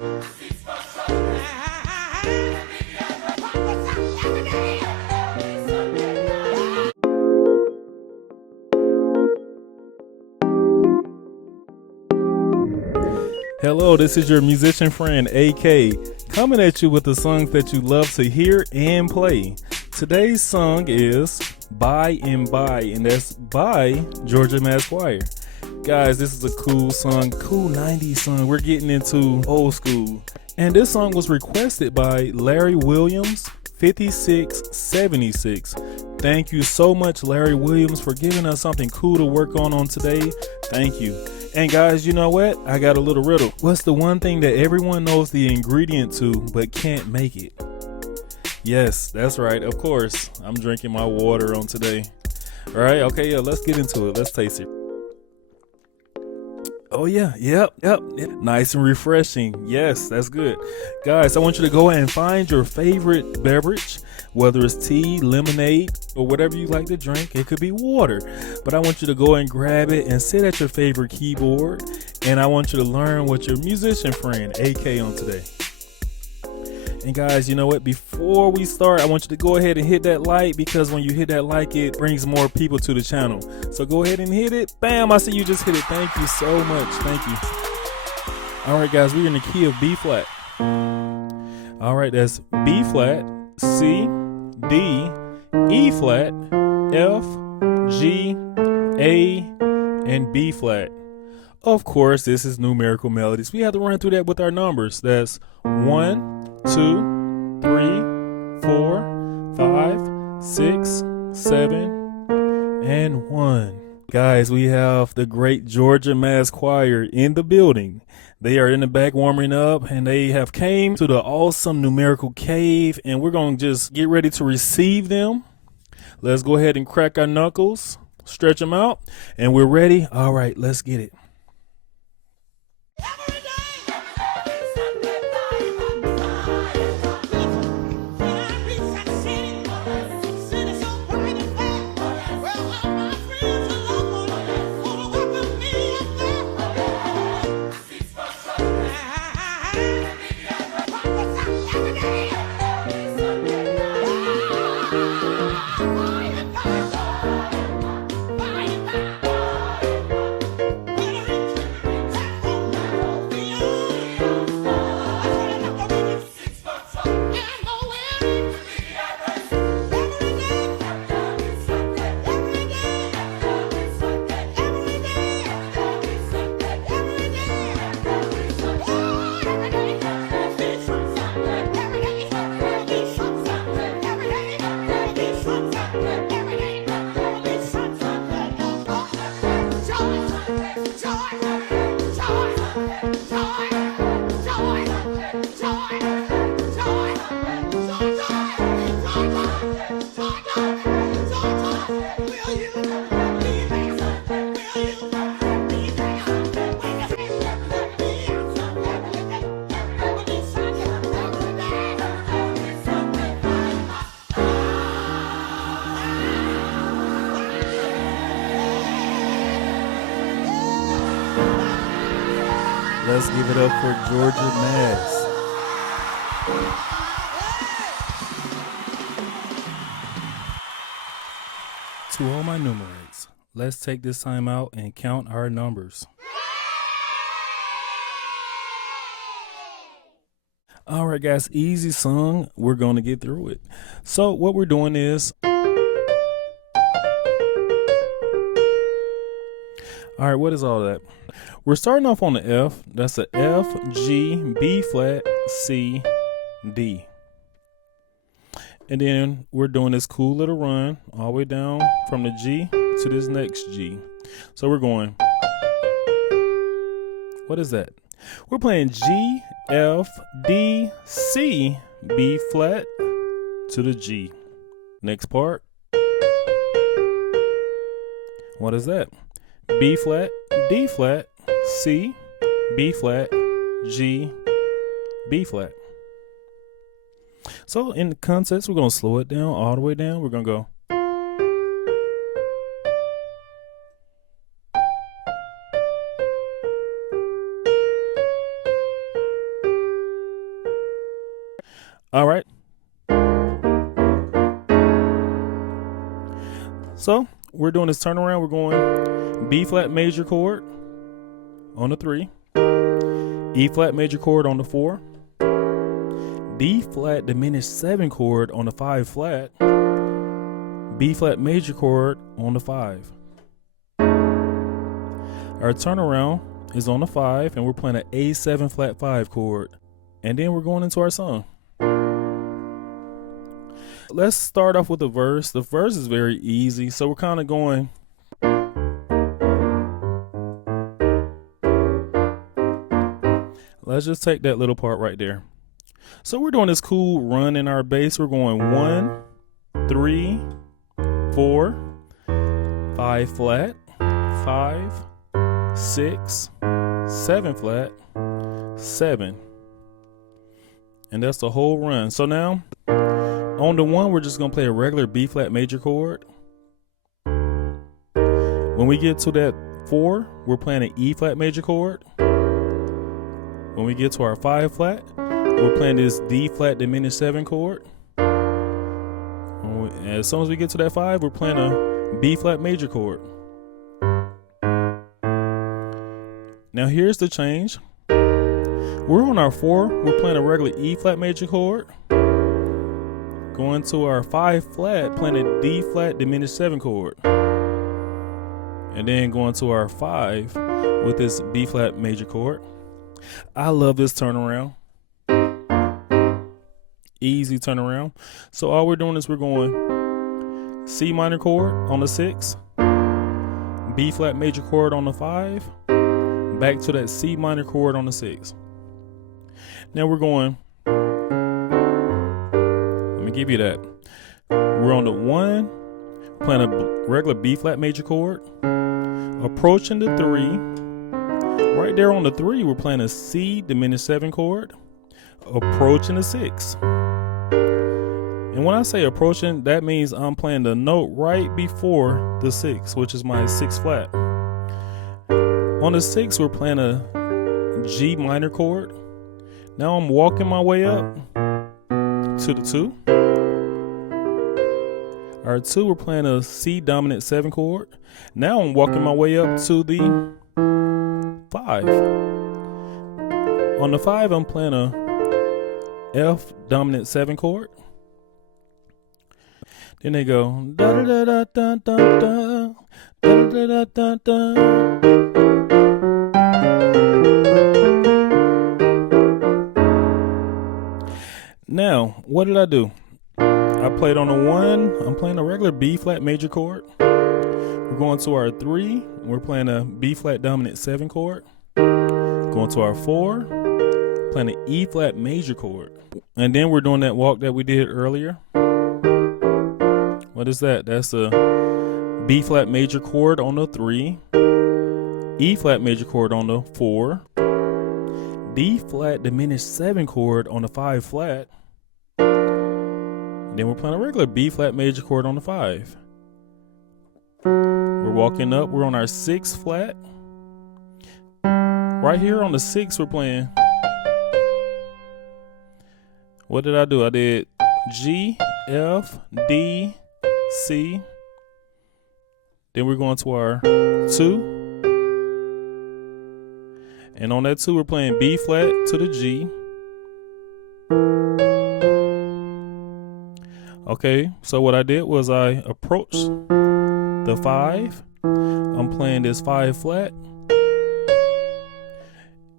Hello, this is your musician friend AK, coming at you with the songs that you love to hear and play. Today's song is By and By, and that's by Georgia Mass Choir. Guys, this is a cool song, cool 90s song. We're getting into old school. And this song was requested by Larry Williams, 5676. Thank you so much, Larry Williams, for giving us something cool to work on today. Thank you. And guys, you know what? I got a little riddle. What's the one thing that everyone knows the ingredient to but can't make it? Yes, that's right. Of course, I'm drinking my water on today. All right, okay, yeah, let's get into it. Let's taste it. Oh yeah, yep. Nice and refreshing. Yes, that's good. Guys, I want you to go ahead and find your favorite beverage, whether it's tea, lemonade, or whatever you like to drink. It could be water, but I want you to go and grab it and sit at your favorite keyboard, and I want you to learn what your musician friend AK on today. And guys, you know what? Before we start, I want you to go ahead and hit that like, because when you hit that like, it brings more people to the channel. So go ahead and hit it. Bam! I see you just hit it. Thank you so much. Thank you. All right, guys, we're in the key of B flat. All right, that's B flat, C, D, E flat, F, G, A, and B flat. Of course, this is numerical melodies. We have to run through that with our numbers. That's 1, 2, 3, 4, 5, 6, 7, and 1. Guys, we have the great Georgia Mass Choir in the building. They are in the back warming up, and they have came to the awesome numerical cave, and we're going to just get ready to receive them. Let's go ahead and crack our knuckles, stretch them out, and we're ready. All right, let's get it. Let's give it up for Georgia Mass. To all my numerates, let's take this time out and count our numbers. All right, guys, easy song. We're going to get through it. So what we're doing is, all right, what is all that? We're starting off on the F. That's a F, G, B flat, C, D. And then we're doing this cool little run all the way down from the G to this next G. So we're going, what is that? We're playing G, F, D, C, B flat to the G. Next part. What is that? B flat, D flat, C, B flat, G, B flat. So in the context, we're going to slow it down all the way down. We're going to go. All right. So we're doing this turnaround. We're going B flat major chord on the 3, E flat major chord on the 4, D flat diminished 7 chord on the 5 flat, B flat major chord on the 5. Our turnaround is on the 5, and we're playing an A7 flat 5 chord. And then we're going into our song. Let's start off with the verse. The verse is very easy, so we're kind of going. Let's just take that little part right there. So we're doing this cool run in our bass. We're going 1, 3, 4, 5 flat, 5, 6, 7 flat, 7. And that's the whole run. So now on the 1, we're just going to play a regular B flat major chord. When we get to that 4, we're playing an E flat major chord. When we get to our 5 flat, we're playing this D flat diminished 7 chord. As soon as we get to that 5, we're playing a B flat major chord. Now here's the change. We're on our 4, we're playing a regular E flat major chord. Going to our 5 flat, playing a D flat diminished 7 chord. And then going to our 5 with this B flat major chord. I love this turnaround. Easy turnaround. So all we're doing is we're going C minor chord on the 6, B flat major chord on the 5, back to that C minor chord on the 6. Now we're going, let me give you that. We're on the 1, playing a regular B flat major chord, approaching the 3. Right there on the 3, we're playing a C diminished 7 chord, approaching the 6. And when I say approaching, that means I'm playing the note right before the 6, which is my 6 flat. On the 6, we're playing a G minor chord. Now I'm walking my way up to the 2. Our 2, we're playing a C dominant 7 chord. Now I'm walking my way up to the 5. On the 5, I'm playing a F dominant 7 chord. Then they go da da da da da da da da da da da. Now, what did I do? I played on the 1, I'm playing a regular B flat major chord. We're going to our 3, we're playing a B flat dominant 7 chord. Going to our 4, playing an E flat major chord. And then we're doing that walk that we did earlier. What is that? That's a B flat major chord on the 3, E flat major chord on the 4, D flat diminished 7 chord on the 5 flat. And then we're playing a regular B flat major chord on the 5. We're walking up, we're on our 6 flat. Right here on the 6, we're playing. What did I do? I did G, F, D, C. Then we're going to our 2. And on that 2, we're playing B flat to the G. Okay, so what I did was I approached the 5. I'm playing this 5 flat.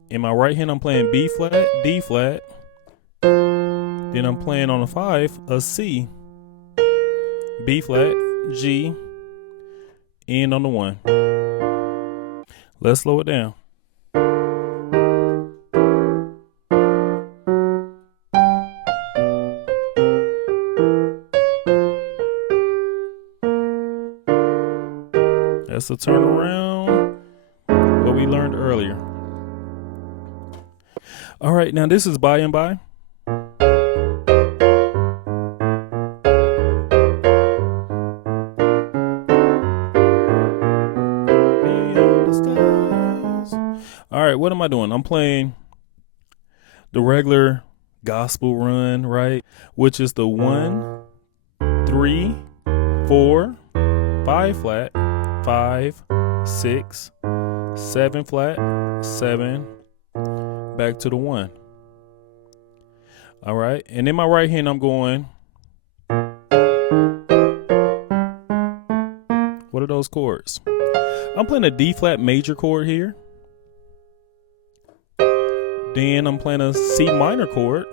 In my right hand, I'm playing B flat, D flat. Then I'm playing on the 5 a C, B flat, G, and on the 1. Let's slow it down. That's a turnaround, what we learned earlier. All right, now this is By and By. All right, what am I doing? I'm playing the regular gospel run, right? Which is the 1, 3, 4, 5 flat, 5, 6, 7 flat, 7, back to the 1. All right, and in my right hand, I'm going. What are those chords? I'm playing a D flat major chord here. Then I'm playing a C minor chord.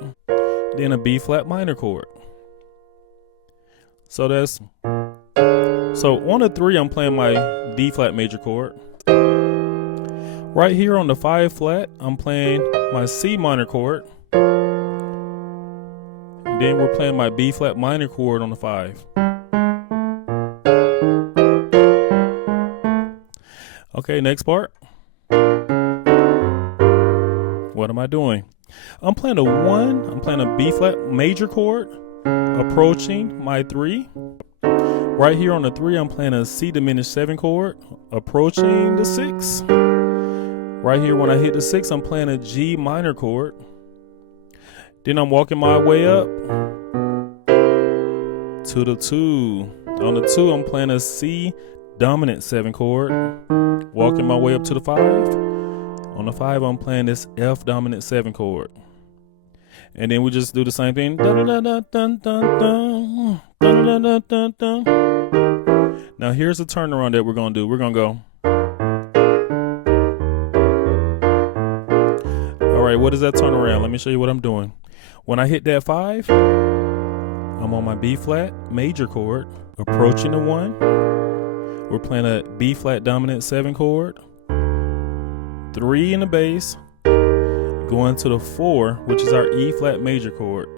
Then a B flat minor chord. So on the 3, I'm playing my D flat major chord. Right here on the 5 flat, I'm playing my C minor chord. And then we're playing my B flat minor chord on the 5. Okay, next part. What am I doing? I'm playing a 1. I'm playing a B flat major chord, approaching my 3. Right here on the 3, I'm playing a C diminished 7 chord, approaching the 6. Right here when I hit the 6, I'm playing a G minor chord. Then I'm walking my way up to the 2. On the 2, I'm playing a C dominant 7 chord, walking my way up to the 5. On the 5, I'm playing this F dominant 7 chord. And then we just do the same thing. Now here's the turnaround that we're going to do. We're going to go. All right, what is that turnaround? Let me show you what I'm doing. When I hit that 5, I'm on my B flat major chord, approaching the 1. We're playing a B flat dominant 7 chord, 3 in the bass, going to the 4, which is our E flat major chord.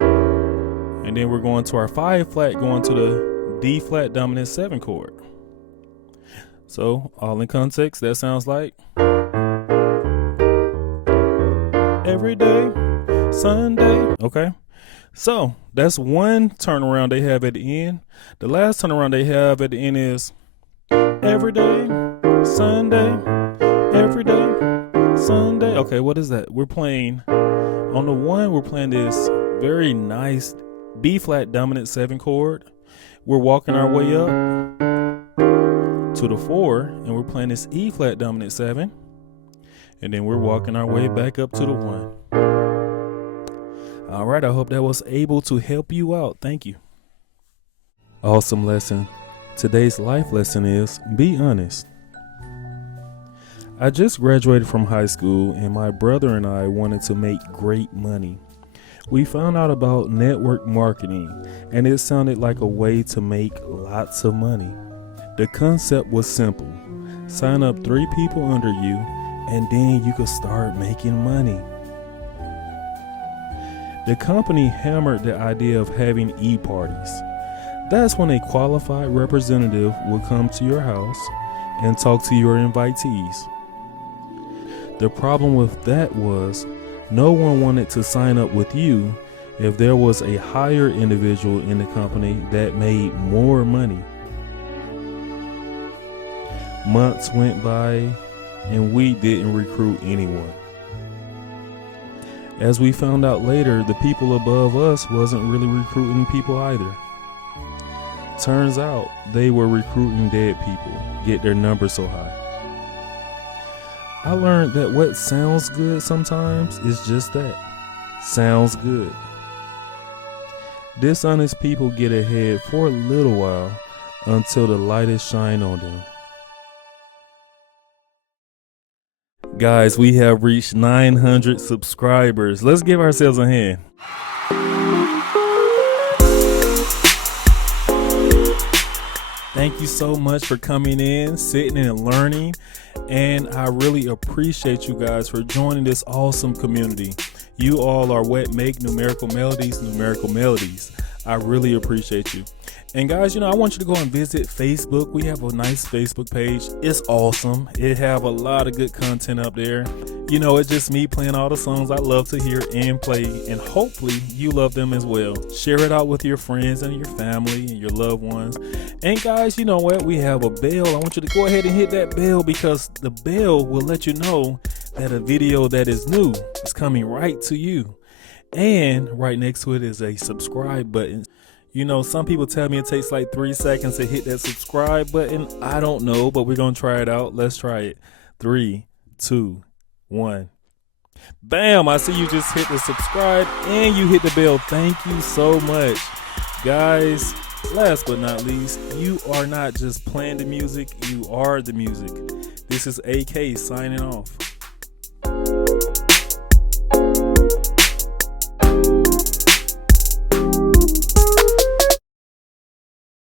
And then we're going to our 5 flat, going to the D flat dominant 7 chord. So all in context, that sounds like every day, Sunday. Okay. So that's one turnaround they have at the end. The last turnaround they have at the end is every day, Sunday, every day, Sunday. Okay, what is that? We're playing on the 1, we're playing this very nice B flat dominant 7 chord. We're walking our way up to the 4, and we're playing this E flat dominant 7. And then we're walking our way back up to the 1. All right, I hope that was able to help you out. Thank you. Awesome lesson. Today's life lesson is be honest. I just graduated from high school, and my brother and I wanted to make great money. We found out about network marketing, and it sounded like a way to make lots of money. The concept was simple. Sign up 3 people under you, and then you could start making money. The company hammered the idea of having e-parties. That's when a qualified representative would come to your house and talk to your invitees. The problem with that was no one wanted to sign up with you if there was a higher individual in the company that made more money. Months went by and we didn't recruit anyone. As we found out later, the people above us wasn't really recruiting people either. Turns out they were recruiting dead people, get their numbers so high. I learned that what sounds good sometimes is just that, sounds good. Dishonest people get ahead for a little while until the light is shined on them. Guys, we have reached 900 subscribers. Let's give ourselves a hand. Thank you so much for coming in, sitting and learning. And I really appreciate you guys for joining this awesome community. You all are what make numerical melodies. I really appreciate you. And guys, I want you to go and visit Facebook. We have a nice Facebook page. It's awesome. It have a lot of good content up there. It's just me playing all the songs I love to hear and play, and hopefully you love them as well. Share it out with your friends and your family and your loved ones. And guys, you know what? We have a bell. I want you to go ahead and hit that bell, because the bell will let you know that a video that is new is coming right to you. And right next to it is a subscribe button. You know, some people tell me it takes like 3 seconds to hit that subscribe button. I don't know, but we're going to try it out. Let's try it. 3, 2, 1. Bam! I see you just hit the subscribe and you hit the bell. Thank you so much. Guys, last but not least, you are not just playing the music, you are the music. This is AK signing off.